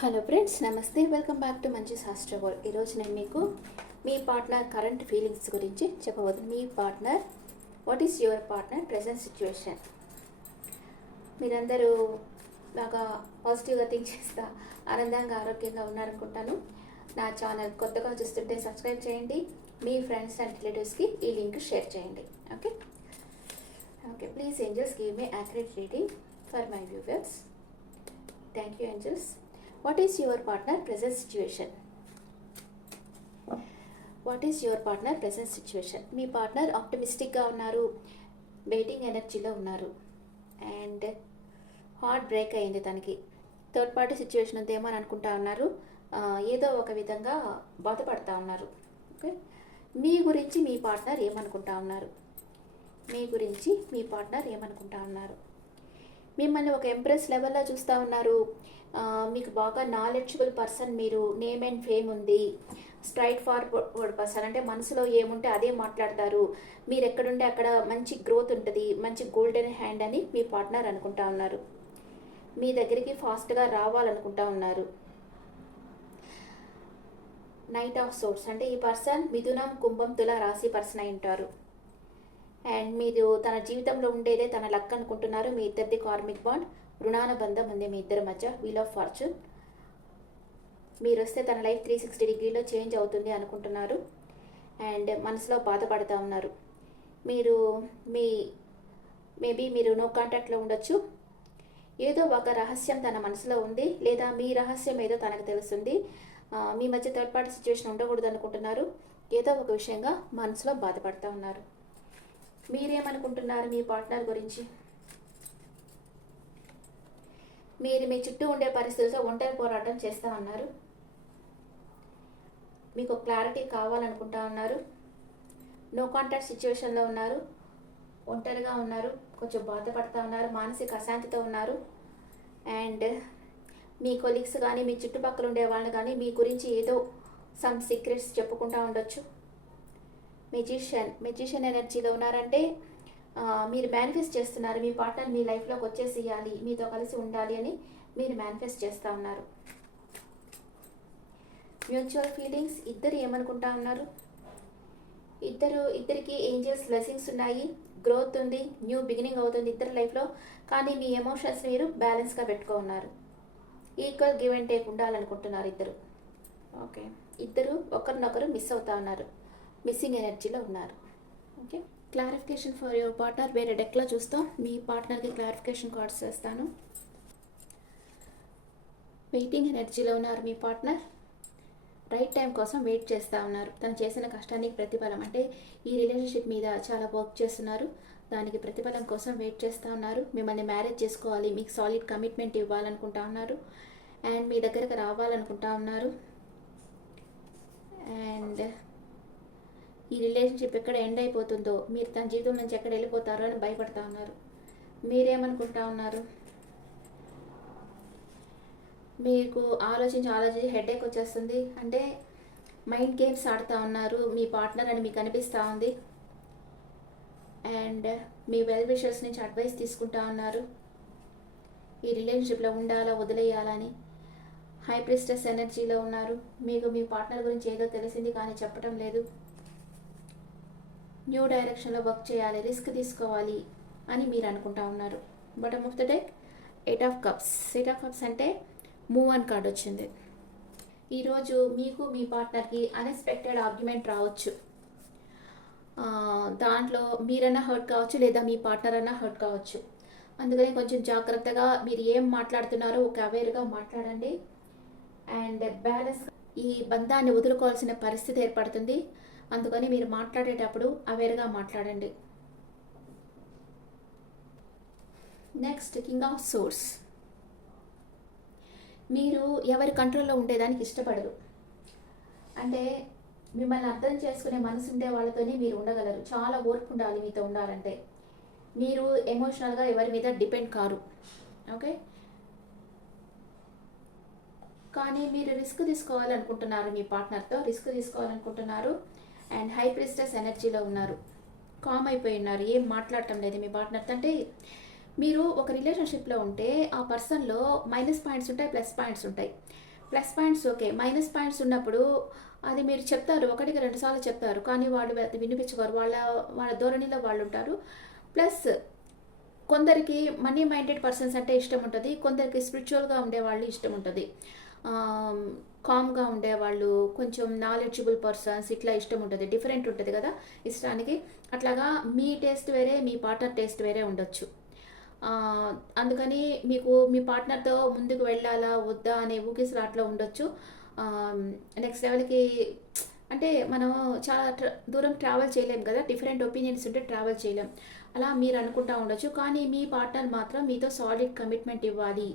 Hello friends, నమస్తే. Welcome back to మంచి శాస్త్ర వరల్డ్. ఈరోజు నేను మీకు మీ పార్ట్నర్ కరెంట్ ఫీలింగ్స్ గురించి చెప్పబోతున్నాను. మీ partner, what is your partner present situation. మీరందరూ బాగా పాజిటివ్గా థింక్ చేస్తా ఆనందంగా ఆరోగ్యంగా ఉన్నారనుకుంటాను. నా ఛానల్ కొత్తగా చూస్తుంటే సబ్స్క్రైబ్ చేయండి. మీ ఫ్రెండ్స్ అండ్ రిలేటివ్స్కి ఈ లింక్ షేర్ చేయండి. Okay okay please angels give me accurate reading for my viewers. Thank you angels. What is your partner present situation? What is your partner present situation? మీ partner ఆప్టమిస్టిక్గా ఉన్నారు, waiting ఎనర్జీలో ఉన్నారు, and heart break అయింది తనకి. Third party situation ఉందేమో అని అనుకుంటా ఉన్నారు. ఏదో ఒక విధంగా బాధపడతా ఉన్నారు. ఓకే, మీ గురించి మీ పార్ట్నర్ ఏమనుకుంటా ఉన్నారు? మీ గురించి మీ పార్ట్నర్ ఏమనుకుంటా ఉన్నారు? మిమ్మల్ని ఒక ఎంప్రెస్ లెవెల్లో చూస్తూ ఉన్నారు. మీకు బాగా నాలెడ్జబుల్ పర్సన్ మీరు, నేమ్ అండ్ ఫేమ్ ఉంది, స్ట్రైట్ ఫార్వర్డ్ పర్సన్, అంటే మనసులో ఏముంటే అదే మాట్లాడతారు. మీరు ఎక్కడుంటే అక్కడ మంచి గ్రోత్ ఉంటుంది, మంచి గోల్డెన్ హ్యాండ్ అని మీ పార్ట్నర్ అనుకుంటా ఉన్నారు. మీ దగ్గరికి ఫాస్ట్గా రావాలనుకుంటా ఉన్నారు. నైట్ ఆఫ్ సోర్స్ అంటే ఈ పర్సన్ మిథునం, కుంభం, తుల రాశి పర్సన్ అయి ఉంటారు. అండ్ మీరు తన జీవితంలో ఉండేదే తన లక్ అనుకుంటున్నారు. మీ ఇద్దరిది కార్మిక్ బాండ్, రుణాన బంధం ఉంది మీ ఇద్దరి మధ్య, వీల్ ఆఫ్ ఫార్చ్యూన్. మీరు వస్తే తన లైఫ్ 360 డిగ్రీలో చేంజ్ అవుతుంది అనుకుంటున్నారు. అండ్ మనసులో బాధపడుతూ ఉన్నారు. మీరు మేబీ మీరు నో కాంటాక్ట్లో ఉండొచ్చు. ఏదో ఒక రహస్యం తన మనసులో ఉంది, లేదా మీ రహస్యం ఏదో తనకు తెలుస్తుంది. మీ మధ్య థర్డ్ పార్టీ సిచ్యువేషన్ ఉండకూడదు అనుకుంటున్నారు. ఏదో ఒక విషయంగా మనసులో బాధపడుతూ ఉన్నారు. మీరేమనుకుంటున్నారు మీ పార్ట్నర్ గురించి? మీరు మీ చుట్టూ ఉండే పరిస్థితులతో ఒంటరి పోరాటం చేస్తూ ఉన్నారు. మీకు క్లారిటీ కావాలనుకుంటా ఉన్నారు. నో కాంటాక్ట్ సిచ్యువేషన్లో ఉన్నారు, ఒంటరిగా ఉన్నారు, కొంచెం బాధపడుతూ ఉన్నారు, మానసిక అశాంతితో ఉన్నారు. అండ్ మీ కొలీగ్స్ కానీ మీ చుట్టుపక్కల ఉండే వాళ్ళని కానీ మీ గురించి ఏదో సమ్ సీక్రెట్స్ చెప్పుకుంటూ ఉండొచ్చు. మెజిషియన్ ఎనర్జీలో ఉన్నారంటే మీరు మేనిఫెస్ట్ చేస్తున్నారు. మీ పార్ట్నర్ మీ లైఫ్లోకి వచ్చేసేయాలి, మీతో కలిసి ఉండాలి అని మీరు మేనిఫెస్ట్ చేస్తూ ఉన్నారు. మ్యూచువల్ ఫీలింగ్స్, ఇద్దరు ఏమనుకుంటా ఉన్నారు? ఇద్దరికి ఏంజల్స్ బ్లెస్సింగ్స్ ఉన్నాయి, గ్రోత్ ఉంది, న్యూ బిగినింగ్ అవుతుంది ఇద్దరు లైఫ్లో. కానీ మీ ఎమోషన్స్ మీరు బ్యాలెన్స్గా పెట్టుకో ఉన్నారు. ఈక్వల్ గివ్ అండ్ టేక్ ఉండాలనుకుంటున్నారు ఇద్దరు. ఓకే, ఇద్దరు ఒకరినొకరు మిస్ అవుతా ఉన్నారు, మిస్సింగ్ ఎనర్జీలో ఉన్నారు. Okay, clarification for your partner వేరే డెక్లో చూస్తాం. మీ పార్ట్నర్కి క్లారిఫికేషన్ కార్డ్స్ వేస్తాను. వెయిటింగ్ ఎనర్జీలో ఉన్నారు మీ పార్ట్నర్. రైట్ టైం కోసం వెయిట్ చేస్తూ ఉన్నారు. తను చేసిన కష్టానికి ప్రతిఫలం, అంటే ఈ రిలేషన్షిప్ మీద చాలా వర్క్ చేస్తున్నారు, దానికి ప్రతిఫలం కోసం వెయిట్ చేస్తూ ఉన్నారు. మిమ్మల్ని మ్యారేజ్ చేసుకోవాలి, మీకు సాలిడ్ కమిట్మెంట్ ఇవ్వాలనుకుంటా ఉన్నారు. అండ్ మీ దగ్గరకు రావాలనుకుంటా ఉన్నారు. అండ్ ఈ రిలేషన్షిప్ ఎక్కడ ఎండ్ అయిపోతుందో, మీరు తన జీవితం నుంచి ఎక్కడ వెళ్ళిపోతారో అని భయపడతా ఉన్నారు. మీరేమనుకుంటా ఉన్నారు? మీకు ఆలోచించి హెడేక్ వచ్చేస్తుంది, అంటే మైండ్ గేమ్స్ ఆడుతూ ఉన్నారు మీ పార్ట్నర్ అని మీకు అనిపిస్తూ ఉంది. అండ్ మీ వెల్ విషర్స్ నుంచి అడ్వైస్ తీసుకుంటా ఉన్నారు, ఈ రిలేషన్షిప్లో ఉండాలా వదిలేయాలా అని. హై ప్రిస్టెస్ ఎనర్జీలో ఉన్నారు. మీకు మీ పార్ట్నర్ గురించి ఏదో తెలిసింది కానీ చెప్పడం లేదు. న్యూ డైరెక్షన్లో వర్క్ చేయాలి, రిస్క్ తీసుకోవాలి అని మీరు అనుకుంటా ఉన్నారు. Bottom of the deck, 8 of cups. 8 of cups అంటే మూవ్ ఆన్ కార్డ్ వచ్చింది. ఈరోజు మీకు మీ పార్ట్నర్కి అన్ఎక్స్పెక్టెడ్ ఆర్గ్యుమెంట్ రావచ్చు. దాంట్లో మీరన్నా హర్ట్ కావచ్చు, లేదా మీ పార్ట్నర్ అన్నా హర్ట్ కావచ్చు. అందుకని కొంచెం జాగ్రత్తగా మీరు ఏం మాట్లాడుతున్నారో ఒక అవేర్గా మాట్లాడండి. అండ్ బ్యాలెన్స్, ఈ బంధాన్ని వదులుకోవాల్సిన పరిస్థితి ఏర్పడుతుంది. అందుకని మీరు మాట్లాడేటప్పుడు అవేర్గా మాట్లాడండి. Next, king of swords. మీరు ఎవరి కంట్రోల్లో ఉండేదానికి ఇష్టపడరు, అంటే మిమ్మల్ని అర్థం చేసుకునే మనసు ఉండే వాళ్ళతోనే మీరు ఉండగలరు. చాలా ఓర్పు ఉండాలి మీతో ఉండాలంటే. మీరు ఎమోషనల్గా ఎవరి మీద డిపెండ్ కారు. ఓకే, కానీ మీరు రిస్క్ తీసుకోవాలనుకుంటున్నారు, మీ పార్ట్నర్తో రిస్క్ తీసుకోవాలనుకుంటున్నారు. అండ్ హై ప్రిస్టెస్ ఎనర్జీలో ఉన్నారు, కామ్ అయిపోయి ఉన్నారు, ఏం మాట్లాడటం లేదు మీ పార్ట్నర్తో. అంటే మీరు ఒక రిలేషన్షిప్లో ఉంటే ఆ పర్సన్లో మైనస్ పాయింట్స్ ఉంటాయి, ప్లస్ పాయింట్స్ ఉంటాయి. Plus points okay, minus points ఉన్నప్పుడు అది మీరు చెప్తారు, ఒకటికి రెండు సార్లు చెప్తారు, కానీ వాళ్ళు అది వినిపించుకోరు, వాళ్ళ వాళ్ళ ధోరణిలో వాళ్ళు ఉంటారు. ప్లస్ కొందరికి మనీ మైండెడ్ పర్సన్స్ అంటే ఇష్టం ఉంటుంది, కొందరికి స్పిరిచువల్గా ఉండేవాళ్ళు ఇష్టం ఉంటుంది, కామ్గా ఉండేవాళ్ళు, కొంచెం నాలెడ్జబుల్ పర్సన్స్ ఇట్లా ఇష్టం ఉంటుంది, డిఫరెంట్ ఉంటుంది కదా ఇష్టానికి. అట్లాగా మీ టేస్ట్ వేరే, మీ పార్ట్నర్ టేస్ట్ వేరే ఉండొచ్చు. అందుకని మీకు మీ పార్ట్నర్తో ముందుకు వెళ్ళాలా వద్దా అనే ఊగిసలాట్లో ఉండొచ్చు. నెక్స్ట్ లెవెల్కి అంటే మనం చాలా దూరం ట్రావెల్ చేయలేం కదా, డిఫరెంట్ ఒపీనియన్స్ ఉంటే ట్రావెల్ చేయలేం. అలా మీరు అనుకుంటా ఉండొచ్చు, కానీ మీ పార్ట్నర్ మాత్రం మీతో సాలిడ్ కమిట్మెంట్ ఇవ్వాలి,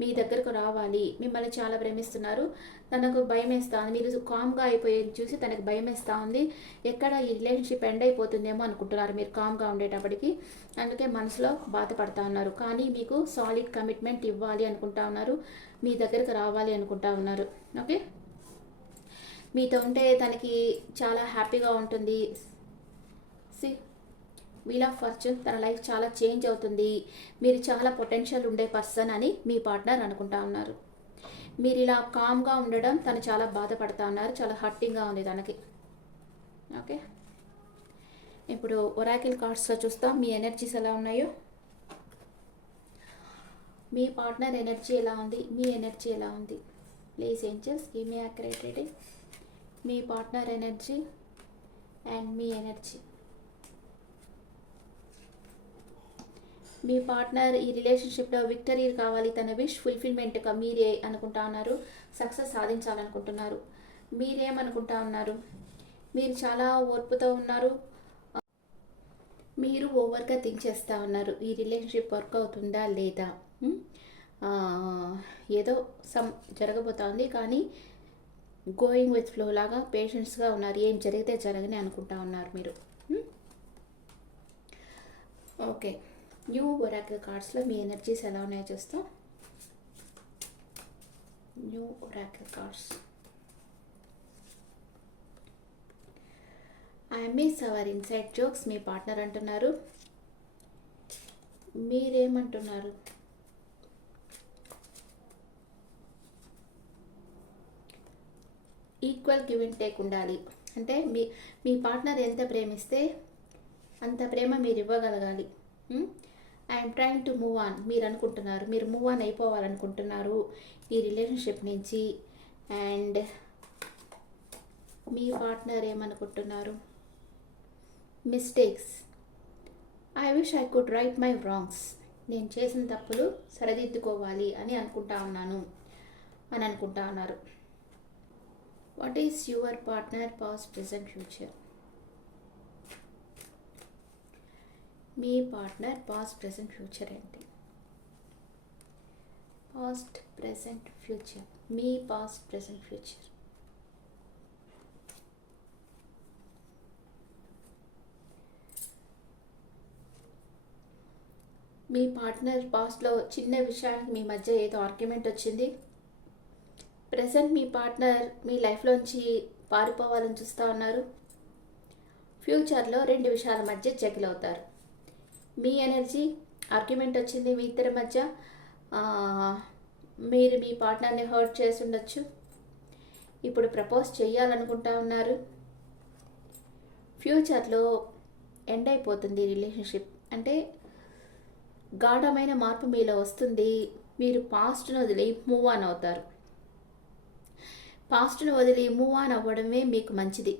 మీ దగ్గరకు రావాలి, మిమ్మల్ని చాలా ప్రేమిస్తున్నారు. తనకు భయం వేస్తూ ఉంది, మీరు కామ్గా అయిపోయేది చూసి తనకు భయం వేస్తూ ఉంది, ఎక్కడ ఈ రిలేషన్షిప్ ఎండ్ అయిపోతుందేమో అనుకుంటున్నారు మీరు కామ్గా ఉండేటప్పటికి. అందుకే మనసులో బాధపడతా ఉన్నారు, కానీ మీకు సాలిడ్ కమిట్మెంట్ ఇవ్వాలి అనుకుంటా ఉన్నారు, మీ దగ్గరకు రావాలి అనుకుంటా ఉన్నారు. ఓకే, మీతో ఉంటే తనకి చాలా హ్యాపీగా ఉంటుంది. సి వీల్ ఆఫ్ ఫార్చ్యూన్, తన లైఫ్ చాలా చేంజ్ అవుతుంది, మీరు చాలా పొటెన్షియల్ ఉండే పర్సన్ అని మీ పార్ట్నర్ అనుకుంటా ఉన్నారు. మీరు ఇలా కామ్గా ఉండడం తను చాలా బాధపడతా ఉన్నారు, చాలా హర్టింగ్గా ఉంది తనకి. ఓకే, ఇప్పుడు ఒరాకిల్ కార్డ్స్లో చూస్తాం మీ ఎనర్జీస్ ఎలా ఉన్నాయో. మీ పార్ట్నర్ ఎనర్జీ ఎలా ఉంది, మీ ఎనర్జీ ఎలా ఉంది? Please angels give me accurate reading. మీ పార్ట్నర్ ఎనర్జీ అండ్ మీ ఎనర్జీ. మీ పార్ట్నర్ ఈ రిలేషన్షిప్లో విక్టరీ కావాలి, తన విష్ ఫుల్ఫిల్మెంట్గా మీరే అనుకుంటా ఉన్నారు, సక్సెస్ సాధించాలనుకుంటున్నారు. మీరేమనుకుంటా ఉన్నారు? మీరు చాలా ఓర్పుతో ఉన్నారు, మీరు ఓవర్గా థింక్ చేస్తూ ఉన్నారు, ఈ రిలేషన్షిప్ వర్క్ అవుతుందా లేదా, ఏదో సమ్ జరగబోతోంది, కానీ గోయింగ్ విత్ ఫ్లో లాగా పేషెన్స్గా ఉన్నారు, ఏం జరిగితే జరగని అనుకుంటా ఉన్నారు మీరు. ఓకే, న్యూ ఒరాకిల్ కార్డ్స్లో మీ ఎనర్జీస్ ఎలా ఉన్నాయో చూస్తాం. New oracle cards. I miss our inside jokes మీ పార్ట్నర్ అంటున్నారు. మీరేమంటున్నారు? ఈక్వల్ గివ్ అండ్ టేక్ ఉండాలి, అంటే మీ పార్ట్నర్ ఎంత ప్రేమిస్తే అంత ప్రేమ మీరు ఇవ్వగలగాలి. I'm trying to move on మీరు అనుకుంటున్నారు, మీరు మూవ్ ఆన్ అయిపోవాలనుకుంటున్నారు ఈ రిలేషన్షిప్ నుంచి. అండ్ మీ పార్ట్నర్ ఏమనుకుంటున్నారు? Mistakes, I wish I could right my wrongs, నేను చేసిన తప్పులు సరిదిద్దుకోవాలి అని అనుకుంటా ఉన్నాను అని అనుకుంటా ఉన్నారు. What is your partner past present future? Me partner past present future ఏంటి? పాస్ట్ ప్రెజెంట్ ఫ్యూచర్, మీ పాస్ట్ ప్రెజెంట్ ఫ్యూచర్. మీ పార్ట్నర్ పాస్ట్లో చిన్న విషయానికి మీ మధ్య ఏదో ఆర్గ్యుమెంట్ వచ్చింది. ప్రెసెంట్ మీ పార్ట్నర్ మీ లైఫ్లోంచి పారిపోవాలని చూస్తూ ఉన్నారు. ఫ్యూచర్లో రెండు విషయాల మధ్య జగిల్ అవుతారు. మీ ఎనర్జీ, ఆర్గ్యుమెంట్ వచ్చింది మీ ఇద్దరి మధ్య, మీరు మీ పార్ట్నర్ని హర్ట్ చేసి ఉండొచ్చు, ఇప్పుడు ప్రపోజ్ చేయాలనుకుంటా ఉన్నారు. ఫ్యూచర్లో ఎండ్ అయిపోతుంది రిలేషన్షిప్, అంటే గాఢమైన మార్పు మీలో వస్తుంది, మీరు పాస్ట్ను వదిలి మూవ్ ఆన్ అవుతారు. పాస్ట్ను వదిలి మూవ్ ఆన్ అవ్వడమే మీకు మంచిది,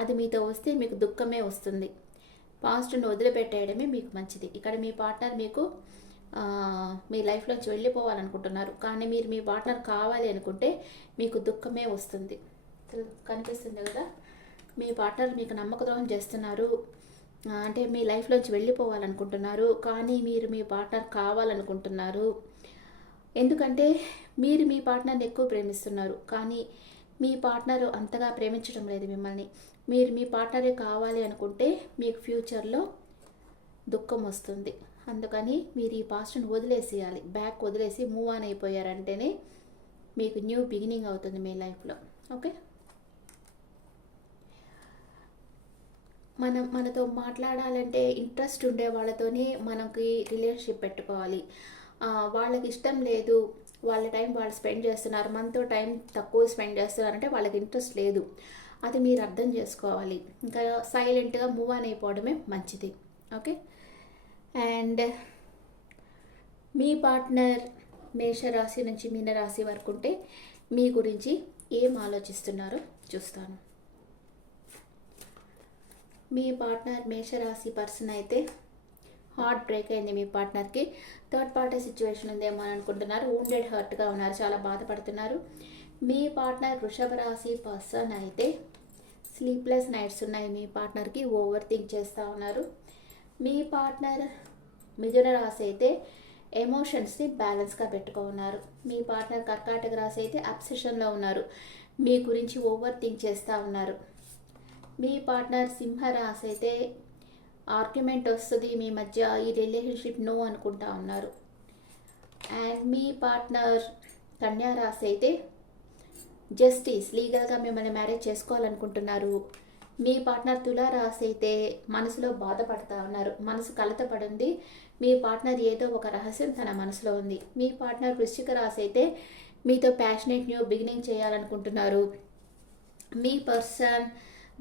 అది మీతో వస్తే మీకు దుఃఖమే వస్తుంది. పాస్ట్ను వదిలిపెట్టేయడమే మీకు మంచిది. ఇక్కడ మీ పార్ట్నర్ మీకు మీ లైఫ్లోంచి వెళ్ళిపోవాలనుకుంటున్నారు, కానీ మీరు మీ పార్ట్నర్ కావాలి అనుకుంటే మీకు దుఃఖమే వస్తుంది. కనిపిస్తుంది కదా, మీ పార్ట్నర్ మీకు నమ్మక ద్రోహం చేస్తున్నారు, అంటే మీ లైఫ్లోంచి వెళ్ళిపోవాలనుకుంటున్నారు, కానీ మీరు మీ పార్ట్నర్ కావాలనుకుంటున్నారు. ఎందుకంటే మీరు మీ పార్ట్నర్ని ఎక్కువ ప్రేమిస్తున్నారు, కానీ మీ పార్ట్నర్ అంతగా ప్రేమించడం లేదు మిమ్మల్ని. మీరు మీ పార్ట్నరే కావాలి అనుకుంటే మీకు ఫ్యూచర్లో దుఃఖం వస్తుంది. అందుకని మీరు ఈ పాస్ట్ని వదిలేసేయాలి, బ్యాక్ వదిలేసి మూవ్ ఆన్ అయిపోయారంటేనే మీకు న్యూ బిగినింగ్ అవుతుంది మీ లైఫ్లో. ఓకే, మనతో మాట్లాడాలంటే ఇంట్రెస్ట్ ఉండే వాళ్ళతోనే మనకి రిలేషన్షిప్ పెట్టుకోవాలి. వాళ్ళకి ఇష్టం లేదు, వాళ్ళ టైం వాళ్ళు స్పెండ్ చేస్తున్నారు, మనతో టైం తక్కువ స్పెండ్ చేస్తున్నారంటే వాళ్ళకి ఇంట్రెస్ట్ లేదు. అది మీరు అర్థం చేసుకోవాలి. ఇంకా సైలెంట్గా మూవ్ ఆన్ అయిపోవడమే మంచిది. ఓకే. అండ్ మీ పార్ట్నర్ మేషరాశి నుంచి మీనరాశి వరకు ఉంటే మీ గురించి ఏం ఆలోచిస్తున్నారో చూస్తాను. మీ పార్ట్నర్ మేషరాశి పర్సన్ అయితే హార్ట్ బ్రేక్ అయింది మీ పార్ట్నర్కి. థర్డ్ పార్టీ సిచ్యువేషన్ ఉందేమో అని అనుకుంటున్నారు. వూండెడ్ హర్ట్గా ఉన్నారు, చాలా బాధపడుతున్నారు. మీ పార్ట్నర్ వృషభ రాశి పర్సన్ అయితే స్లీప్లెస్ నైట్స్ ఉన్నాయి మీ పార్ట్నర్కి, ఓవర్ థింక్ చేస్తూ ఉన్నారు. మీ పార్ట్నర్ మిథున రాశి అయితే ఎమోషన్స్ని బ్యాలెన్స్గా పెట్టుకున్నారు. మీ పార్ట్నర్ కర్కాటక రాశి అయితే అబ్సెషన్లో ఉన్నారు, మీ గురించి ఓవర్ థింక్ చేస్తూ ఉన్నారు. మీ పార్ట్నర్ సింహ రాశి అయితే ఆర్గ్యుమెంట్ వస్తుంది మీ మధ్య, ఈ రిలేషన్షిప్ నో అనుకుంటా ఉన్నారు. అండ్ మీ పార్ట్నర్ కన్యా రాశి అయితే జస్టిస్, లీగల్గా మిమ్మల్ని మ్యారేజ్ చేసుకోవాలనుకుంటున్నారు. మీ పార్ట్నర్ తులా రాశి అయితే మనసులో బాధపడతా ఉన్నారు, మనసు కలతపడింది. మీ పార్ట్నర్ ఏదో ఒక రహస్యం తన మనసులో ఉంది. మీ పార్ట్నర్ వృశ్చిక రాశి అయితే మీతో ప్యాషనేట్ న్యూ బిగినింగ్ చేయాలనుకుంటున్నారు. మీ పర్సన్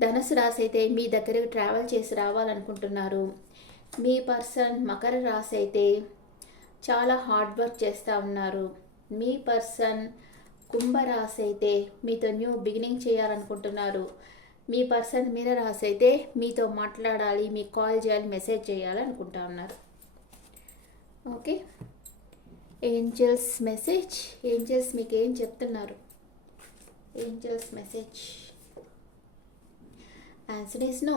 ధనుసు రాశి అయితే మీ దగ్గరకు ట్రావెల్ చేసి రావాలనుకుంటున్నారు. మీ పర్సన్ మకర రాశి అయితే చాలా హార్డ్ వర్క్ చేస్తూ ఉన్నారు. మీ పర్సన్ కుంభరాశి అయితే మీతో న్యూ బిగినింగ్ చేయాలనుకుంటున్నారు. మీ పర్సన్ మీన రాశి అయితే మీతో మాట్లాడాలి, మీకు కాల్ చేయాలి, మెసేజ్ చేయాలి అనుకుంటా ఉన్నారు. ఓకే. ఏంజల్స్ మెసేజ్, ఏంజల్స్ మీకు ఏం చెప్తున్నారు? Angels message answer is no.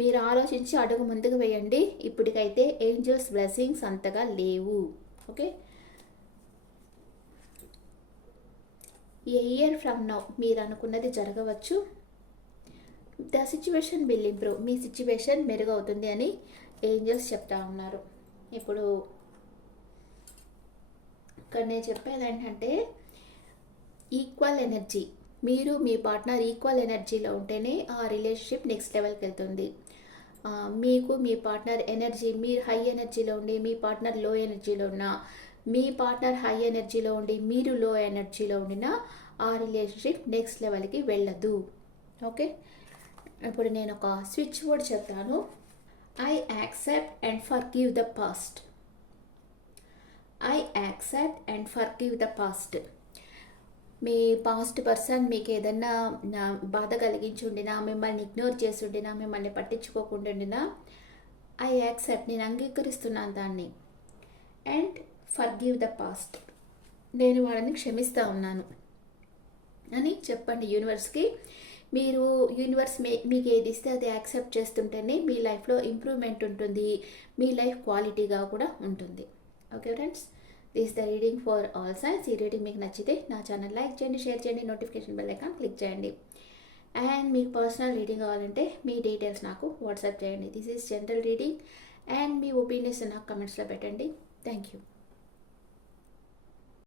మీరు ఆలోచించి అడుగు ముందుకు వేయండి. ఇప్పటికైతే ఏంజల్స్ బ్లెస్సింగ్స్ అంతగా లేవు. Okay. A year from now మీరు అనుకున్నది జరగవచ్చు. The situation will improve, me situation మెరుగవుతుంది అని ఏంజల్స్ చెప్తా ఉన్నారు. ఇప్పుడు ఇక్కడ నేను చెప్పేది ఏంటంటే ఈక్వల్ ఎనర్జీ, మీరు మీ పార్ట్నర్ ఈక్వల్ ఎనర్జీలో ఉంటేనే ఆ రిలేషన్షిప్ నెక్స్ట్ లెవెల్కి వెళ్తుంది. మీకు మీ పార్ట్నర్ ఎనర్జీ, మీరు హై ఎనర్జీలో ఉండి మీ పార్ట్నర్ లో ఎనర్జీలో ఉన్నా, మీ పార్ట్నర్ హై ఎనర్జీలో ఉండి మీరు లో ఎనర్జీలో ఉండినా ఆ రిలేషన్షిప్ నెక్స్ట్ లెవెల్కి వెళ్ళదు. ఓకే. ఇప్పుడు నేను ఒక స్విచ్ వర్డ్ చెప్తాను. I accept and forgive the past. I accept and forgive the past. Me past person మీకు ఏదన్నా బాధ కలిగించి ఉండినా, మిమ్మల్ని ఇగ్నోర్ చేసి ఉండినా, మిమ్మల్ని పట్టించుకోకుండా ఉండినా, ఐ యాక్సెప్ట్, నేను అంగీకరిస్తున్నాను దాన్ని. అండ్ ఫర్గివ్ ద పాస్ట్, నేను వాళ్ళని క్షమిస్తూ ఉన్నాను అని చెప్పండి యూనివర్స్కి. మీరు యూనివర్స్ మీకు ఏది ఇస్తే అది యాక్సెప్ట్ చేస్తుంటేనే మీ లైఫ్లో ఇంప్రూవ్మెంట్ ఉంటుంది, మీ లైఫ్ క్వాలిటీగా కూడా ఉంటుంది. Okay friends, this the reading for all science. ఈ రీడింగ్ మీకు నచ్చితే నా ఛానల్ లైక్ చేయండి, షేర్ చేయండి, నోటిఫికేషన్ బెల్ ఐకాన్ క్లిక్ చేయండి. అండ్ మీకు పర్సనల్ రీడింగ్ కావాలంటే మీ డీటెయిల్స్ నాకు వాట్సాప్ చేయండి. This is general reading. And me opinions నాకు కమెంట్స్లో పెట్టండి. Thank you.